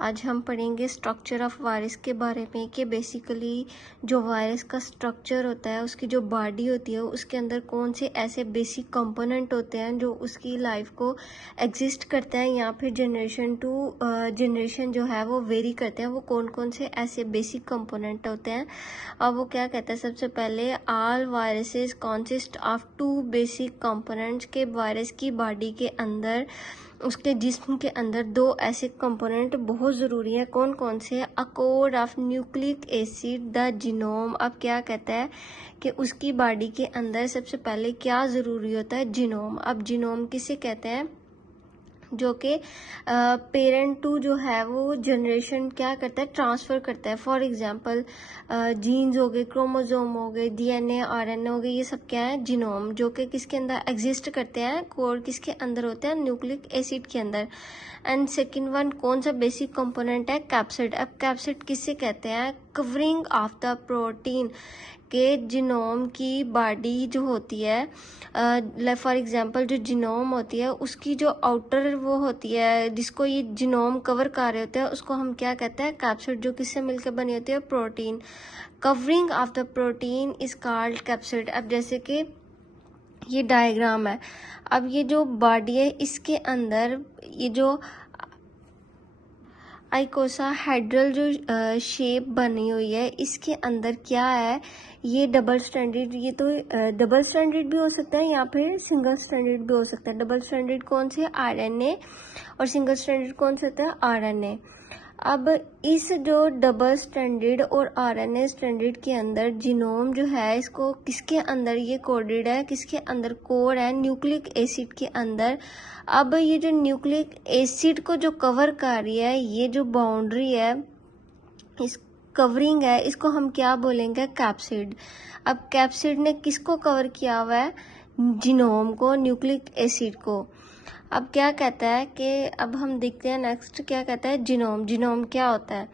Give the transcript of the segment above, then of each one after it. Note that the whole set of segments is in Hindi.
आज हम पढ़ेंगे स्ट्रक्चर ऑफ वायरस के बारे में कि बेसिकली जो वायरस का स्ट्रक्चर होता है, उसकी जो बॉडी होती है, उसके अंदर कौन से ऐसे बेसिक कंपोनेंट होते हैं जो उसकी लाइफ को एग्जिस्ट करते हैं या फिर जनरेशन टू जनरेशन जो है वो वेरी करते हैं। वो कौन कौन से ऐसे बेसिक कंपोनेंट होते हैं। अब वो क्या कहता है, सबसे पहले all viruses consist of 2 basic components के वायरस की बॉडी के अंदर, उसके जिस्म के अंदर 2 ऐसे कंपोनेंट बहुत ज़रूरी हैं। कौन कौन से? A code of nucleic acid, the genome. अब क्या कहता है कि उसकी बॉडी के अंदर सबसे पहले क्या ज़रूरी होता है? जीनोम। अब जीनोम किसे कहते हैं? जो कि पेरेंट टू जो है वो जनरेशन क्या करता है, ट्रांसफ़र करता है। फॉर एग्जांपल जीन्स हो गए, क्रोमोसोम हो गए, डीएनए, आरएनए हो गए, ये सब क्या है? जीनोम, जो कि किसके अंदर एग्जिस्ट करते हैं? कोड किसके अंदर होते हैं? न्यूक्लिक एसिड के अंदर। एंड सेकंड वन कौन सा बेसिक कंपोनेंट है? कैप्सिड। अब कैप्सिड किससे कहते हैं? कवरिंग ऑफ द प्रोटीन के जीनोम की बॉडी जो होती है, फॉर एग्जांपल जो जीनोम होती है उसकी जो आउटर वो होती है जिसको ये जीनोम कवर कर रहे होते हैं, उसको हम क्या कहते हैं? कैप्सिड। जो किससे मिलकर बनी होती है? Protein. Covering of the protein is called capsid. अब जैसे कि ये डायग्राम है, अब ये जो बॉडी है इसके अंदर ये जो आइकोसाहेड्रल जो शेप बनी हुई है, इसके अंदर क्या है? ये डबल स्टैंडर्ड, ये तो डबल स्टैंडर्ड भी हो सकता है या फिर सिंगल स्टैंडर्ड भी हो सकता है। डबल स्टैंडर्ड कौन से? आरएनए। और सिंगल स्टैंडर्ड कौन से होता है? आरएनए। अब इस जो डबल स्टैंडर्ड और आरएनए स्टैंडर्ड के अंदर जीनोम जो है, इसको किसके अंदर ये कोडेड है? किसके अंदर कोड है? न्यूक्लिक एसिड के अंदर। अब ये जो न्यूक्लिक एसिड को जो कवर कर रही है, ये जो बाउंड्री है, इस कवरिंग है, इसको हम क्या बोलेंगे? कैप्सिड। अब कैप्सिड ने किसको कवर किया हुआ है? जीनोम को, न्यूक्लिक एसिड को। अब क्या कहता है कि अब हम देखते हैं नेक्स्ट क्या कहता है? जीनोम। जीनोम क्या होता है?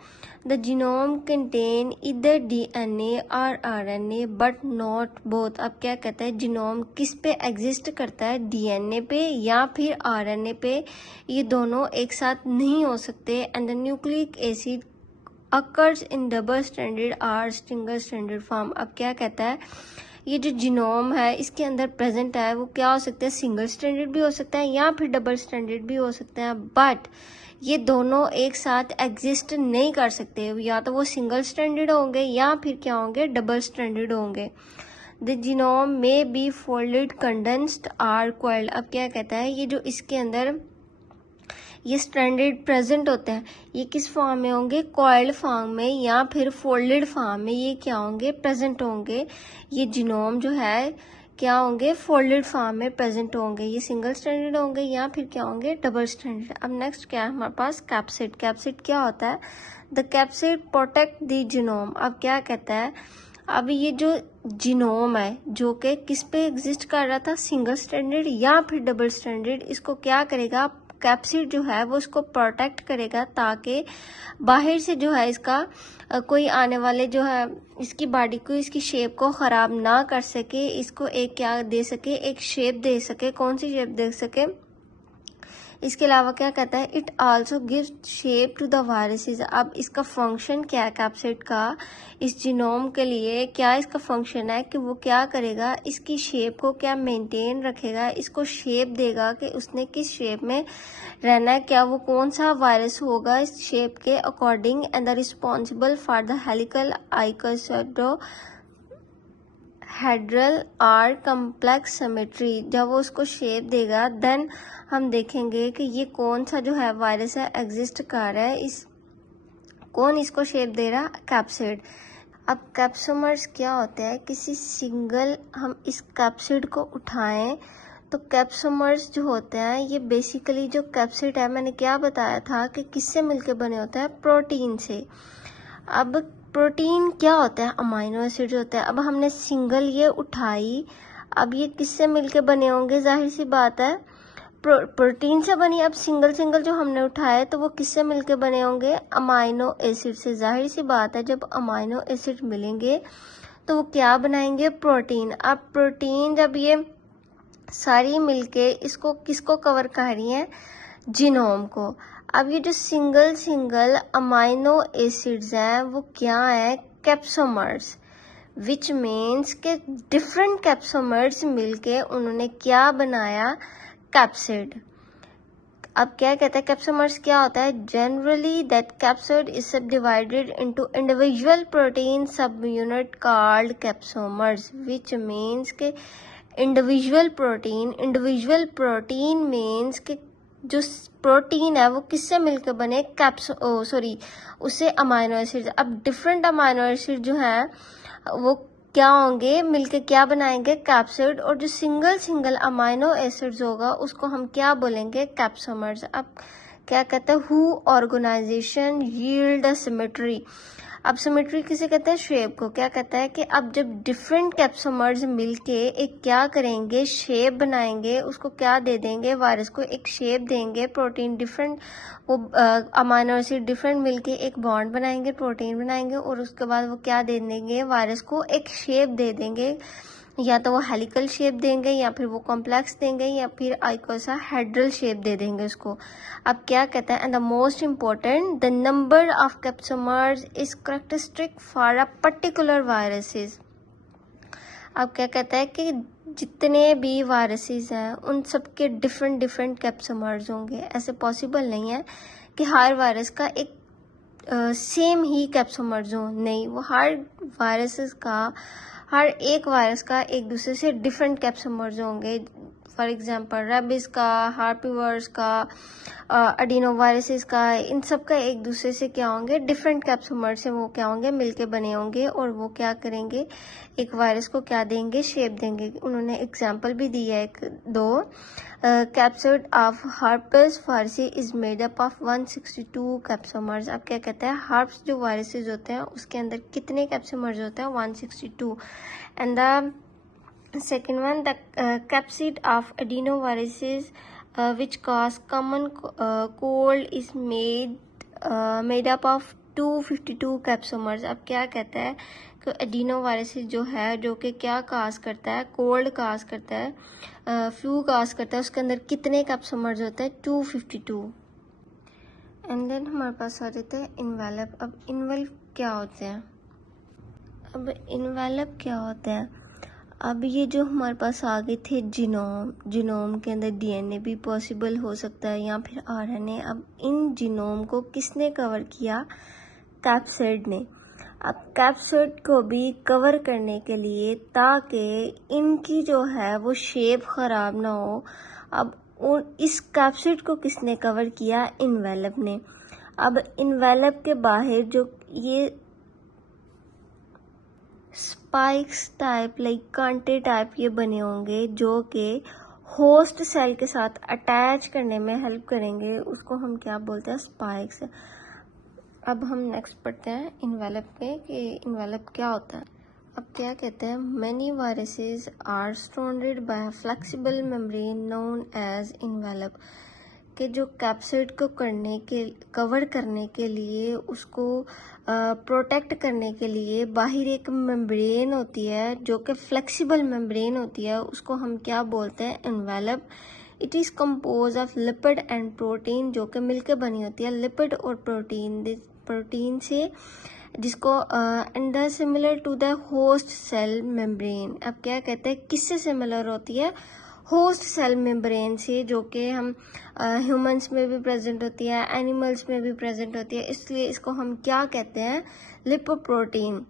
द जीनोम कंटेन इधर डीएनए और आरएनए बट नॉट बोथ। अब क्या कहता है? जीनोम किस पे एग्जिस्ट करता है? डीएनए पे या फिर आरएनए पे। ये दोनों एक साथ नहीं हो सकते। And the nucleic acid occurs in double standard और सिंगल स्टैंडर्ड फॉर्म। अब क्या कहता है? ये जो जीनोम है इसके अंदर प्रेजेंट है वो क्या हो सकता है? सिंगल स्टैंडर्ड भी हो सकता है या फिर डबल स्टैंडर्ड भी हो सकता है, बट ये दोनों एक साथ एग्जिस्ट नहीं कर सकते। या तो वो सिंगल स्टैंडर्ड होंगे या फिर क्या होंगे? डबल स्टैंडर्ड होंगे। द जीनोम में बी फोल्डेड, कंडेंस्ड और कॉइल्ड। अब क्या कहता है? ये जो इसके अंदर ये स्टैंडर्ड प्रेजेंट होते हैं, ये किस फॉर्म में होंगे? कॉइल्ड फॉर्म में या फिर फोल्डेड फॉर्म में। ये क्या होंगे? प्रेजेंट होंगे। ये जीनोम जो है क्या होंगे? फोल्डेड फॉर्म में प्रेजेंट होंगे। ये सिंगल स्टैंडर्ड होंगे या फिर क्या होंगे? Double standard. अब नेक्स्ट क्या है हमारे पास? कैप्सिड। कैप्सिड क्या होता है? The capsid protect the genome. अब क्या कहता है? अब ये जो जीनोम है जो कि किस पे एग्जिस्ट कर रहा था? सिंगल स्टैंडर्ड या फिर डबल स्टैंडर्ड। इसको क्या करेगा? कैप्सिड जो है वो इसको प्रोटेक्ट करेगा ताकि बाहर से जो है इसका कोई आने वाले जो है इसकी बॉडी को, इसकी शेप को ख़राब ना कर सके। इसको एक क्या दे सके? एक शेप दे सके। कौन सी शेप दे सके? इसके अलावा क्या कहता है? It also gives shape to the viruses. अब इसका फंक्शन क्या है कैप्सिड का? इस जीनोम के लिए क्या इसका फंक्शन है कि वो क्या करेगा? इसकी शेप को क्या मेंटेन रखेगा, इसको शेप देगा कि उसने किस शेप में रहना है, क्या वो कौन सा वायरस होगा इस शेप के according. And the responsible for the helical आइकोसाहेड्रल और कम्प्लेक्स सिमेट्री। जब वो उसको शेप देगा देन हम देखेंगे कि ये कौन सा जो है वायरस है एग्जिस्ट कर रहा है। इस कौन इसको शेप दे रहा? कैप्सिड। अब कैप्सोमर्स क्या होते हैं? किसी सिंगल हम इस कैप्सिड को उठाएं तो कैप्सोमर्स जो होते हैं ये बेसिकली जो कैप्सिड है, मैंने क्या बताया था कि किससे मिलके बने होते हैं? प्रोटीन से। अब प्रोटीन क्या होता है? अमाइनो एसिड होता है। अब हमने सिंगल ये उठाई, अब ये किससे मिलके बने होंगे? जाहिर सी बात है प्रोटीन से बनी। अब सिंगल सिंगल जो हमने उठाए तो वो किससे मिलके बने होंगे? अमाइनो एसिड से। जाहिर सी बात है जब अमाइनो एसिड मिलेंगे तो वो क्या बनाएंगे? प्रोटीन। अब प्रोटीन जब ये सारी मिलके इसको किसको कवर कर रही हैं? जीनोम को। अब ये जो सिंगल सिंगल अमाइनो एसिड्स हैं वो क्या है, कैप्सोमर्स, विच मीन्स के डिफरेंट कैप्सोमर्स मिलके उन्होंने क्या बनाया, कैप्सिड। अब क्या कहते हैं, कैप्सोमर्स क्या होता है, जनरली दैट कैप्सिड इज सब डिवाइडेड इनटू इंडिविजुअल प्रोटीन सब unit called capsomeres, which means के इंडिविजुअल प्रोटीन मीन्स के जो प्रोटीन है वो किससे मिलकर बने, उससे अमाइनो एसिड। अब डिफरेंट अमाइनो एसिड जो है वो क्या होंगे, मिलके क्या बनाएंगे, कैप्सिड। और जो सिंगल सिंगल अमाइनो एसिड्स होगा उसको हम क्या बोलेंगे, कैप्सोमर्स। अब क्या कहते हैं, हु ऑर्गेनाइजेशन यील्ड सिमेट्री। अब सिमेट्री किसे कहते हैं, शेप को। क्या कहता है कि अब जब डिफरेंट कैप्सोमर्स मिलके एक क्या करेंगे, शेप बनाएंगे, उसको क्या दे देंगे, वायरस को एक शेप देंगे। प्रोटीन डिफरेंट, वो अमाइनो एसिड डिफरेंट मिलके एक बॉन्ड बनाएंगे, प्रोटीन बनाएंगे, और उसके बाद वो क्या दे देंगे, वायरस को एक शेप दे देंगे। या तो वो हेलिकल शेप देंगे, या फिर वो कॉम्प्लेक्स देंगे, या फिर आइकोसाहेड्रल शेप दे देंगे उसको। अब क्या कहता है, and the most important, the number of capsomeres is characteristic for a particular viruses. अब क्या कहता है कि जितने भी वायरसेस हैं उन सबके डिफरेंट डिफरेंट कैप्सोमर्स होंगे। ऐसे पॉसिबल नहीं है कि हर वायरस का एक सेम ही कैप्सोमर्स हो, नहीं, वो हर एक वायरस का एक दूसरे से डिफरेंट कैप्सोमर्स होंगे। फॉर एग्जांपल रेबिस का, हार्पीवर्स का, एडिनोवायरसेस का, इन सब का एक दूसरे से क्या होंगे, डिफरेंट कैप्सोमर्स से वो क्या होंगे, मिलके बने होंगे, और वो क्या करेंगे, एक वायरस को क्या देंगे, शेप देंगे। उन्होंने एग्जांपल भी दिया है दो, capsid of herpes viruses is made up of 162 capsomers. अब क्या कहता है, हर्प्स जो वायरसेस होते हैं उसके अंदर कितने कैप्सोमर्स होते हैं, 162। And the second one, the capsid of adenoviruses which cause common cold is made up of 252 capsomers. अब क्या कहता है कि एडिनो वायरस जो है, जो कि क्या काज करता है, कोल्ड काज करता है, फ्लू काज करता है, उसके अंदर कितने कैप्सोमर्स होते हैं, 252। एंड देन हमारे पास आ जाते हैं इन्वेलप। अब इन्वेलप क्या होते हैं, अब ये जो हमारे पास आगे थे जीनोम के अंदर डीएनए भी पॉसिबल हो सकता है, या फिर आरएनए। अब इन जीनोम को किसने कवर किया, कैप्सिड ने। अब कैप्सिड को भी कवर करने के लिए, ताकि इनकी जो है वो शेप खराब ना हो, अब इस कैप्सिड को किसने कवर किया, इन्वेलप ने। अब इन्वेलप के बाहर जो ये स्पाइक्स टाइप, लाइक कांटे टाइप ये बने होंगे, जो कि होस्ट सेल के साथ अटैच करने में हेल्प करेंगे, उसको हम क्या बोलते हैं, स्पाइक्स। अब हम नेक्स्ट पढ़ते हैं इन्वेलप पे, कि इन्वेलप क्या होता है। अब क्या कहते हैं, many viruses are surrounded by a flexible membrane known as envelope, कि जो कैप्सिड को कवर करने के लिए, उसको प्रोटेक्ट करने के लिए बाहर एक मेम्ब्रेन होती है, जो कि फ्लेक्सिबल मेम्ब्रेन होती है, उसको हम क्या बोलते हैं, envelope. It is compose of lipid and protein, जो कि मिलकर बनी होती है लिपिड और प्रोटीन से, जिसको and similar to the host cell membrane. अब क्या कहते हैं, किससे सिमिलर होती है, होस्ट सेल मेम्ब्रेन से, जो कि हम ह्यूमंस में भी प्रेजेंट होती है, एनिमल्स में भी प्रेजेंट होती है, इसलिए इसको हम क्या कहते हैं, lipoprotein.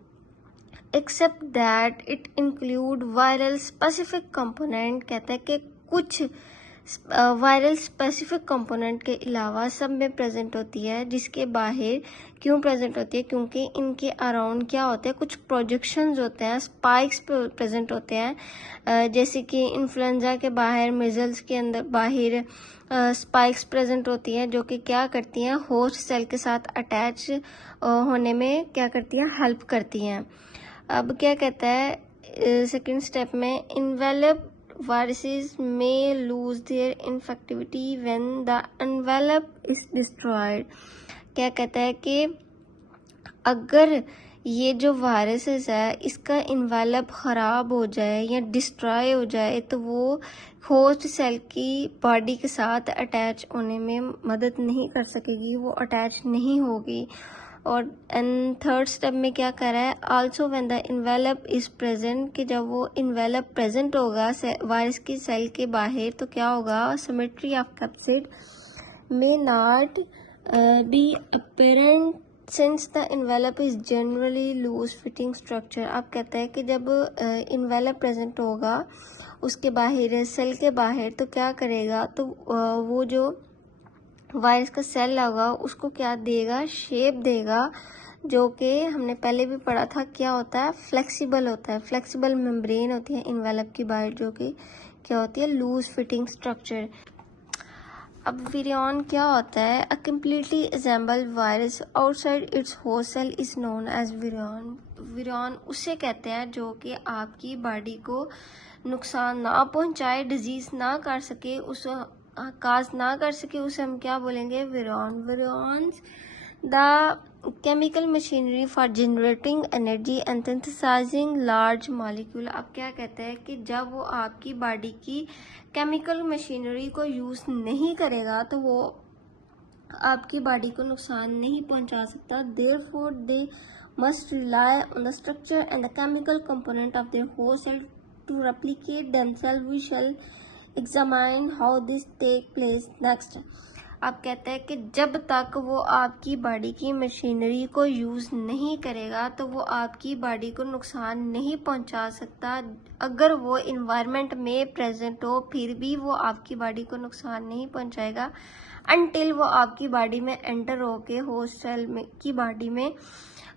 Except that it include viral specific component, कहता है कि कुछ वायरल स्पेसिफिक कंपोनेंट के अलावा सब में प्रेजेंट होती है। जिसके बाहर क्यों प्रेजेंट होती है, क्योंकि इनके अराउंड क्या होते हैं, कुछ प्रोजेक्शंस होते हैं, स्पाइक्स प्रेजेंट होते हैं। जैसे कि इन्फ्लुएंजा के बाहर, मिजल्स के अंदर बाहर स्पाइक्स प्रेजेंट होती हैं, जो कि क्या करती हैं, होस्ट सेल के साथ अटैच होने में क्या करती हैं, हेल्प करती हैं। अब क्या कहता है सेकेंड स्टेप में, envelope viruses may lose their infectivity when the envelope is destroyed। क्या कहता है कि अगर ये जो वायरसेस है इसका इन्वेलप ख़राब हो जाए या डिस्ट्रॉय हो जाए तो वो होस्ट सेल की बॉडी के साथ अटैच होने में मदद नहीं कर सकेगी, वो अटैच नहीं होगी। और एंड थर्ड स्टेप में क्या कर रहा है, also when the envelope is present, कि जब वो इन्वेलप प्रेजेंट होगा वायरस की सेल के बाहर तो क्या होगा, symmetry of capsid may not be apparent since the envelope is generally loose fitting structure। आप कहते हैं कि जब envelope present होगा उसके बाहर, सेल के बाहर, तो क्या करेगा, तो वो जो वायरस का सेल होगा उसको क्या देगा, शेप देगा, जो कि हमने पहले भी पढ़ा था क्या होता है, फ्लेक्सिबल होता है। फ्लेक्सिबल मेम्ब्रेन होती है इन्वेलप की बाहर, जो कि क्या होती है, लूज फिटिंग स्ट्रक्चर। अब विरियन क्या होता है, a completely assembled virus outside its host cell is known as virion. Virion उसे कहते हैं जो कि आपकी बॉडी को नुकसान ना पहुंचाए, डिजीज ना कर सके, उस काज ना कर सके, उसे हम क्या बोलेंगे, virion. Virions the chemical machinery for generating energy and synthesising large molecule. अब क्या कहते हैं कि जब वो आपकी बॉडी की केमिकल मशीनरी को यूज़ नहीं करेगा तो वो आपकी बॉडी को नुकसान नहीं पहुंचा सकता। Therefore they must rely on the structure and the chemical component of their host cell to replicate themselves. We shall examine how this take place next. आप कहते हैं कि जब तक वो आपकी बॉडी की मशीनरी को यूज़ नहीं करेगा तो वो आपकी बॉडी को नुकसान नहीं पहुंचा सकता। अगर वो इन्वायरमेंट में प्रेजेंट हो फिर भी वो आपकी बॉडी को नुकसान नहीं पहुंचाएगा अनटिल वो आपकी बॉडी में एंटर होके होस्ट सेल में की बॉडी में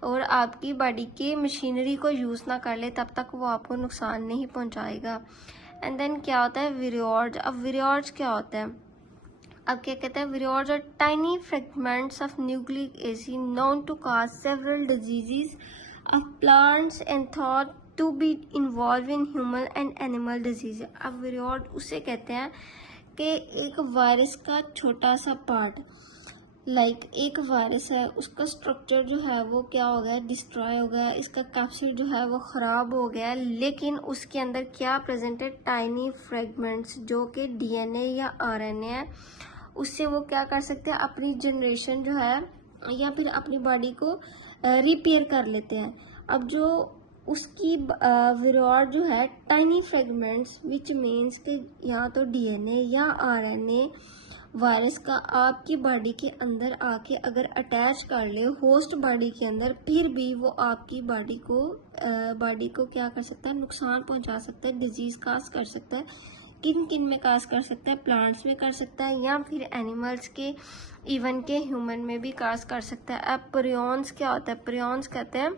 और आपकी बॉडी की मशीनरी को यूज़ ना कर ले, तब तक वो आपको नुकसान नहीं पहुंचाएगा। एंड देन क्या होता है, विरियॉर्ज। अब विरियॉर्ज क्या होता है, अब क्या कहते हैं, viroids are tiny fragments of nucleic acid known to cause several diseases of plants and thought to be involve in human and animal disease. अब विरियॉर्ज उसे कहते हैं कि एक वायरस का छोटा सा पार्ट, लाइक एक वायरस है, उसका स्ट्रक्चर जो है वो क्या हो गया, डिस्ट्रॉय हो गया, इसका कैप्सिड जो है वो ख़राब हो गया, लेकिन उसके अंदर क्या प्रेजेंट है, टाइनी फ्रेगमेंट्स, जो कि डीएनए या आरएनए है। उससे वो क्या कर सकते हैं, अपनी जनरेशन जो है या फिर अपनी बॉडी को रिपेयर कर लेते हैं। अब जो उसकी विरियॉर्ड जो है टाइनी फ्रेगमेंट्स विच मीन्स कि या तो डीएनए या आरएनए वायरस का आपकी बॉडी के अंदर आके अगर अटैच कर ले होस्ट बॉडी के अंदर, फिर भी वो आपकी बॉडी को क्या कर सकता है, नुकसान पहुंचा सकता है, डिजीज काज कर सकता है। किन किन में काज कर सकता है, प्लांट्स में कर सकता है या फिर एनिमल्स के, इवन के ह्यूमन में भी काज कर सकता है। अब प्रियॉन्स क्या होता है, प्रियॉन्स कहते हैं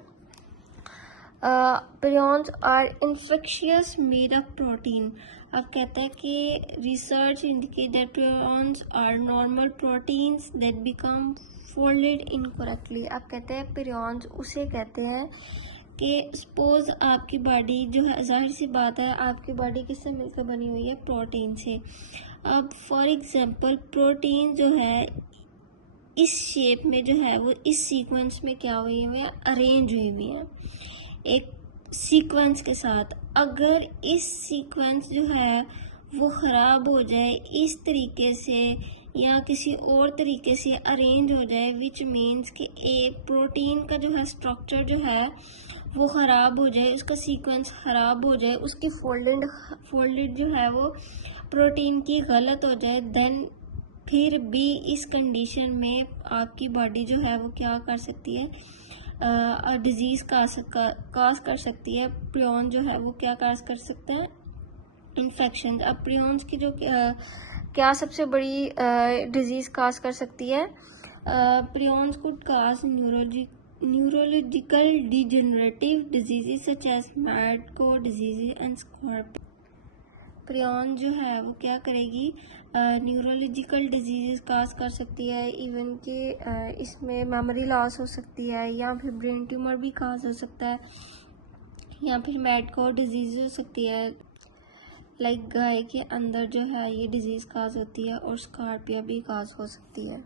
prions are infectious made of protein। अब कहते हैं कि research indicate that prions are normal proteins that become folded incorrectly। अब कहते हैं prions उसे कहते हैं कि सपोज आपकी बॉडी जो है, जाहिर सी बात है आपकी बॉडी किससे मिलकर बनी हुई है, प्रोटीन से। अब फॉर एग्जांपल प्रोटीन जो है इस शेप में जो है वो इस सीक्वेंस में क्या हुई हुई है, अरेंज हुई हुई है एक सीक्वेंस के साथ। अगर इस सीक्वेंस जो है वो ख़राब हो जाए इस तरीके से या किसी और तरीके से अरेंज हो जाए, विच मीन्स कि एक प्रोटीन का जो है स्ट्रक्चर जो है वो ख़राब हो जाए, उसका सीक्वेंस ख़राब हो जाए, उसकी फोल्डेड जो है वो प्रोटीन की गलत हो जाए, देन फिर भी इस कंडीशन में आपकी बॉडी जो है वो क्या कर सकती है, डिजीज़ काज कर सकती है। प्रियॉन जो है वो क्या काज कर सकता है, इन्फेक्शन। अब प्रियॉन्स की जो क्या सबसे बड़ी डिजीज़ काज कर सकती है, prions could cause neurological degenerative diseases such as mad cow disease and scorpion. Prion जो है वो क्या करेगी, न्यूरोलॉजिकल डिजीज़ काज कर सकती है, इवन कि इसमें मेमोरी लॉस हो सकती है या फिर ब्रेन ट्यूमर भी काज हो सकता है या फिर मैड को डिजीज़ हो सकती है। लाइक गाय के अंदर जो है ये डिजीज़ काज होती है और स्कॉर्पिया भी काज हो सकती है।